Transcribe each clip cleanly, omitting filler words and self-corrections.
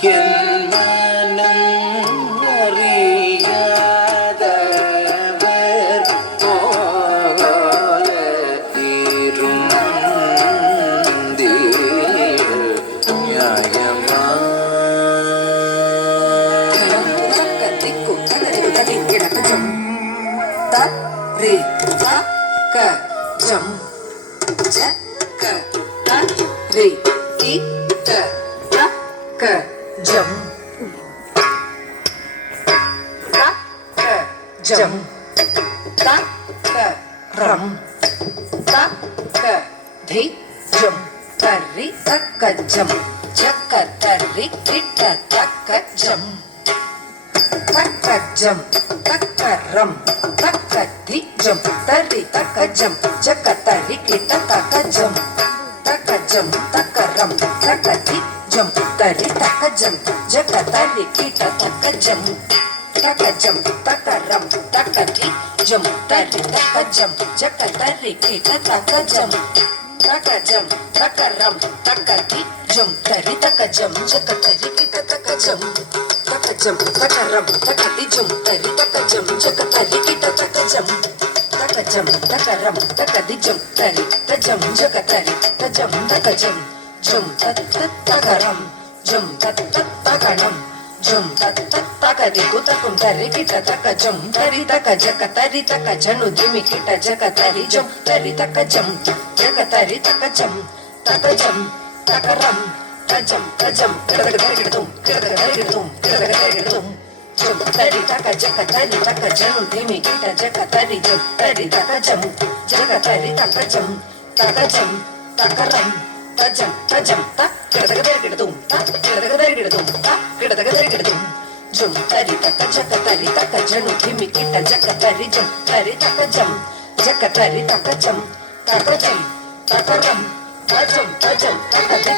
என் மனம் அறியாதவர் போல இருந்தீர் நியாயமா ரி க ஜம் ஜ க த ரி கி ட த க ஜம் த க ஜம் த க ரம் த க தி ஜம் தரி த க ஜம் ஜ க தரி கி ட த க ஜம் takajam takaram takati jam tari takajam jakatari kita takajam takaram takati jam tari takajam jakatari kita takajam takaram takati jam tari takajam jakatari kita takajam takaram takati jam tari takajam jakatari kita takajam takajam takaram takati jum tari takajam jakatari kita takajam takaram takati jum tari tajam jakatari tajam takajam jum takaram jum takaram jum takati kutakum tari kita takajam tari takajakatari takajanu dimi kita jakatari jum tari takajam jakatari takajam takaram tajam kadang-kadang jum tari takajakatari takajanu dimi kita jakatari jum tari takajam jakatari takajam takaram tajam kadang-kadang jum tari takajakatari takajanu dimi kita jakatari jum tari takajam jakatari takajam takaram tajam takati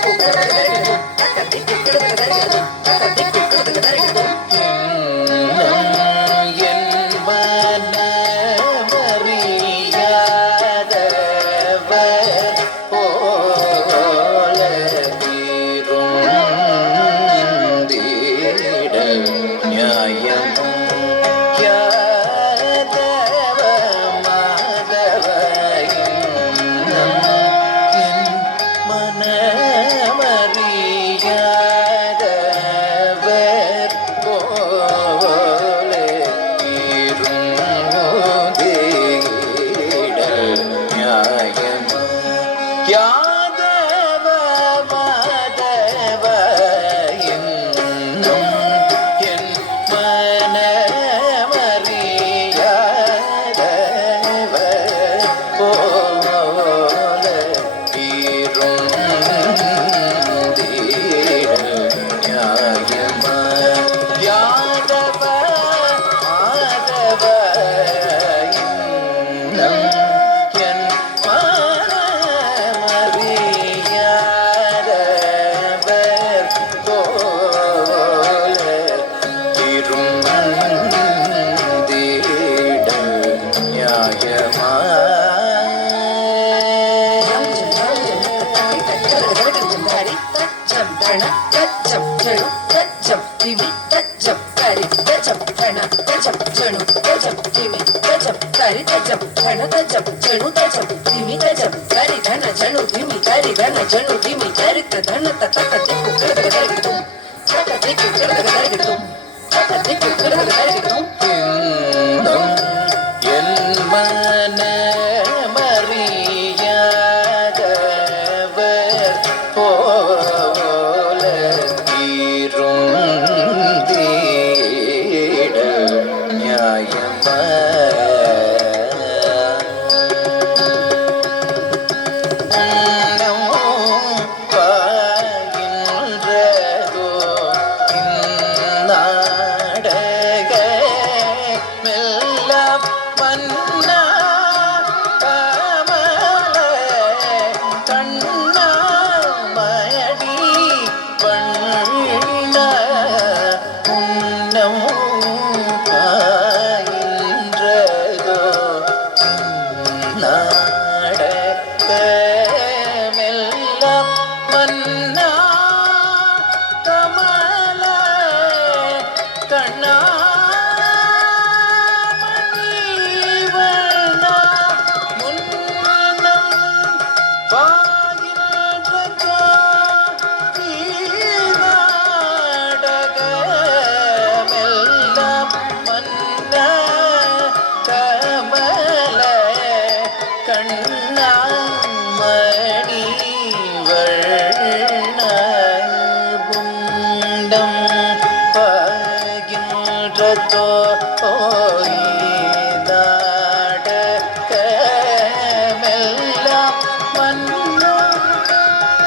நாடகமெல்லாம் மன்னா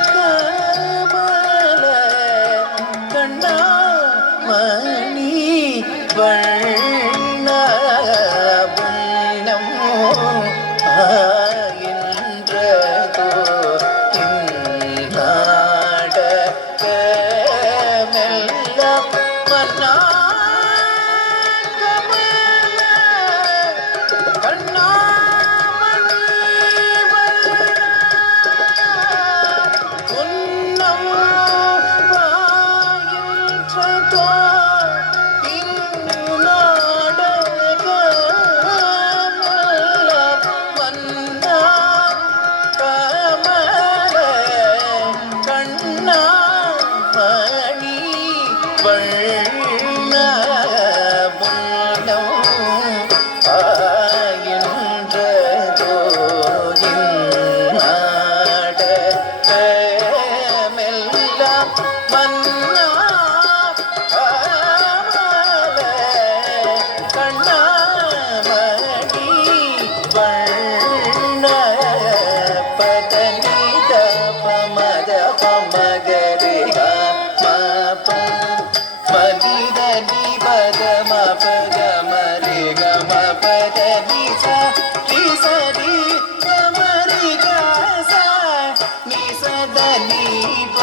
கமல கண்ணா மணி வண்ண புன்னம் ஆகின்றதோ இந்நாடகமெல்லாம் மன்னா கமல கண்ணா மணி புன்னம் ஆகின்றதோ இந்நாடகமெல்லாம் மன்னா கமல கண்ணா மணி வண்ண புன்னம் ஆகின்றதோ இந்நாடகமெல்லாம் மன்னா கமல கண்ணா மணி வண்ண பதனித பமத பமகரி மப மனித நிபத மபத மரி கம பதனி சரி சரி கமரி கச நிசதனி ப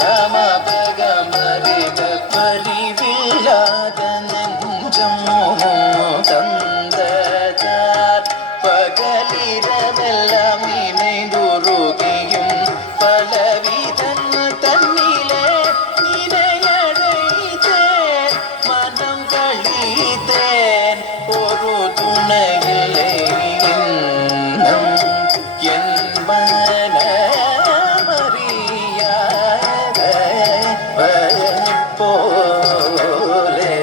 கம பகமரி பரிவில்லாத நெஞ்சம் தந்ததார் பகலிரவெல்லாம் இணைந்துருகியும் பலவிதன் தன்னிலே நினையழைத்தேன் மனம் கழித்தேன் ஒரு துணையில்லை இன்னும் என் மனமறியாத போலே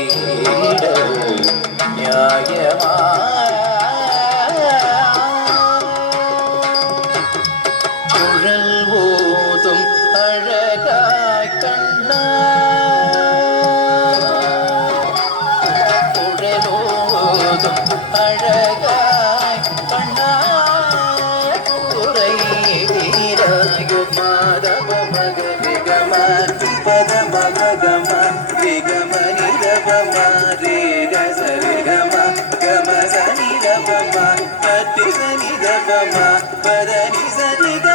இருந்தீட நியாயமா குழல் ஓதும் அழகாய் கண்ணா குழலோதும் அழகாய் கண்ணா குறை வீராயு மாதவ மக விகம பத மக கம விகம நிதவ மாரே கச விகம கம சனி தவ மா பத்தி சனி தவ மா பத நி சனி க